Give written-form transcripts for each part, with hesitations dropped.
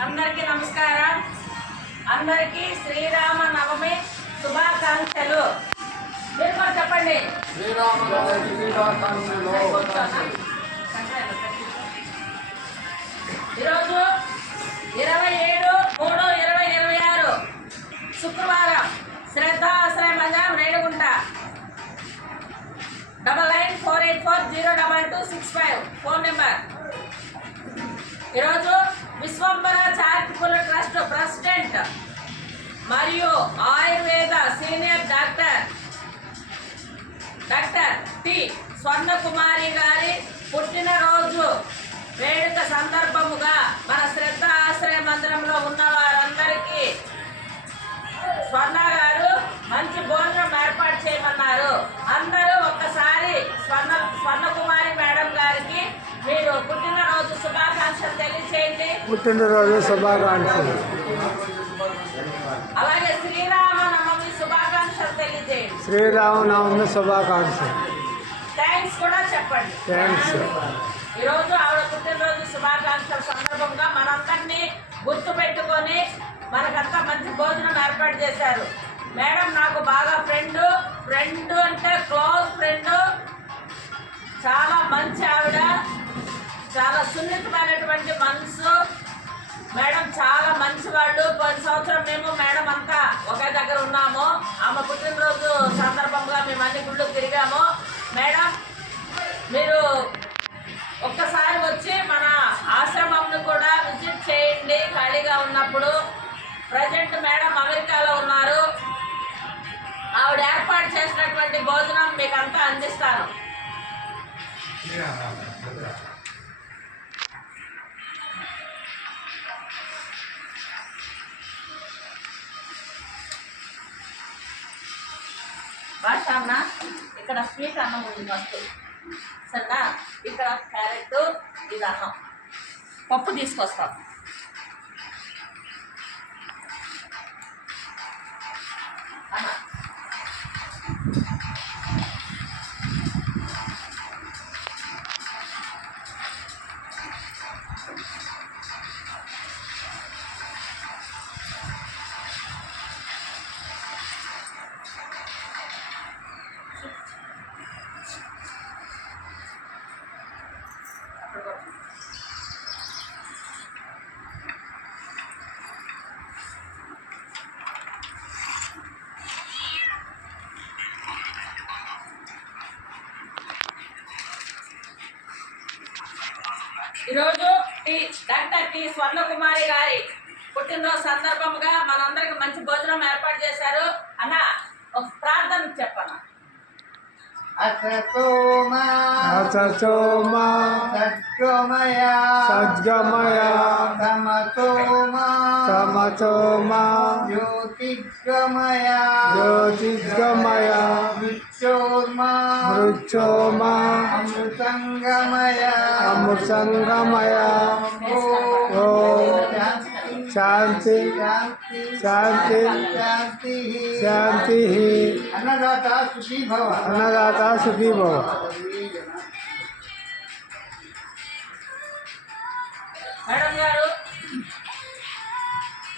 అందరికీ నమస్కారం. అందరికీ శ్రీరామ నవమి శుభాకాంక్షలు. మీరు కూడా చెప్పండి. ఈరోజు 27/3/2026 శుక్రవారం శ్రద్ధ ఆశ్రయ మందిరం రేణుగుంట 9948402265 ఫోన్ నెంబర్. ఈరోజు విశ్వంబర చారిటబుల్ ట్రస్ట్ ప్రెసిడెంట్ మరియు Ayurveda senior doctor T Swarnakumari గారి పుట్టినరోజు వేడుక సందర్భముగా మన శ్రద్ధ ఆశ్రయ మందిరంలో ఉన్న వారందరికీ స్వర్ణ గారు మంచి భోజనం ఏర్పాటు చేయమన్నారు. అందరూ ఒక్కసారి స్వర్ణకుమారి మేడం గారికి మీరు పుట్టినరోజు శుభాకాంక్షలు తెలియచేయండి. పుట్టినరోజు శుభాకాంక్షలు. అలాగే శ్రీరామనవమి శుభాకాంక్షలు తెలియజేయండి. శ్రీరామనవమి శుభాకాంక్షలు. థ్యాంక్స్ కూడా చెప్పండి. థ్యాంక్స్. ఈరోజు ఆవిడ పుట్టినరోజు శుభాకాంక్షల సందర్భంగా మనందరినీ గుర్తు పెట్టుకొని మనకంతా మంచి భోజనం ఏర్పాటు చేశారు. మేడం నాకు బాగా ఫ్రెండ్ అంటే క్లోజ్ ఫ్రెండ్. చాలా మంచి ఆవిడ, చాలా సున్నితమైనటువంటి మనసు. మేడం చాలా మంచి వాళ్ళు. పోయిన సంవత్సరం మేము మేడం అంతా ఒకే దగ్గర ఉన్నాము. ఆమె పుట్టినరోజు సందర్భంగా మేము అన్ని గుళ్ళు తిరిగాము. మేడం మీరు ఒక్కసారి వచ్చి మన ఆశ్రమంను కూడా విజిట్ చేయండి ఖాళీగా ఉన్నప్పుడు. ప్రజెంట్ మేడం అమెరికాలో ఉన్నారు. ఆవిడ ఏర్పాటు చేసినటువంటి భోజనం మీకు అంతా అందిస్తాను. భాషాన్న ఇక్కడ స్వీట్ అన్నం ఉంది ఫస్ట్ సరేనా. ఇక్కడ క్యారెట్, ఇది అన్నం, పప్పు తీసుకొస్తాం. అన్న ఈరోజు డాక్టర్ టి స్వర్ణకుమారి గారి పుట్టినరోజు సందర్భంగా మనందరికి మంచి భోజనం ఏర్పాటు చేశారు. అన్న ఒక ప్రార్థన చెప్పన్న. సద్గమయ తమతోమ జ్యోతిర్గమయ మృత్యోర్మ అమృతంగమయ. ఓ శాంతి శాంతి శాంతి. అన్నదాత సుఖీ భవ. మేడం గారు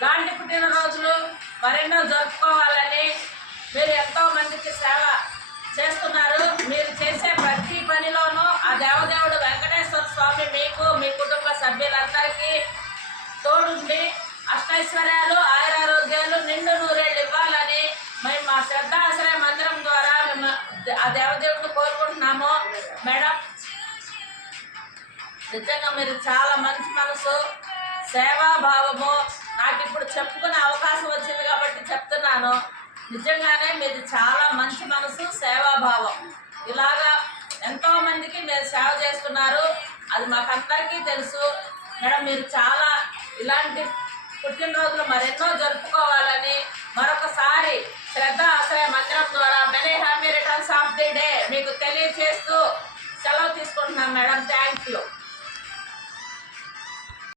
లాంటి పుట్టినరోజులు మరెన్నో జరుపుకోవాలని మీరు ఎంతో మందికి సేవ చేస్తున్నారు. మీరు చేసే ప్రతి పనిలోనూ ఆ దేవదేవుడు వెంకటేశ్వర స్వామి మీకు మీ కుటుంబ సభ్యులందరికీ తోడుండి అష్టైశ్వర్యాలు ఆయురారోగ్యాలు నిండు నూరేళ్ళు ఇవ్వాలని మేము మా శ్రద్ధ ఆశ్రయ మందిరం ద్వారా మేము ఆ దేవదేవుడిని కోరుకుంటున్నాము. మేడం నిజంగా మీరు చాలా మంచి మనసు, సేవాభావము. నాకు ఇప్పుడు చెప్పుకునే అవకాశం వచ్చింది కాబట్టి చెప్తున్నాను. నిజంగానే మీది చాలా మంచి మనసు, సేవాభావం. ఇలాగా ఎంతోమందికి మీరు సేవ చేస్తున్నారు, అది మాకందరికీ తెలుసు. మేడం మీరు చాలా ఇలాంటి పుట్టినరోజులు మరెన్నో జరుపుకోవాలని మరొకసారి శ్రద్ధ ఆశ్రయ మందిరం ద్వారా many happy returns of the day మీకు తెలియజేస్తూ సెలవు తీసుకుంటున్నాం మేడం.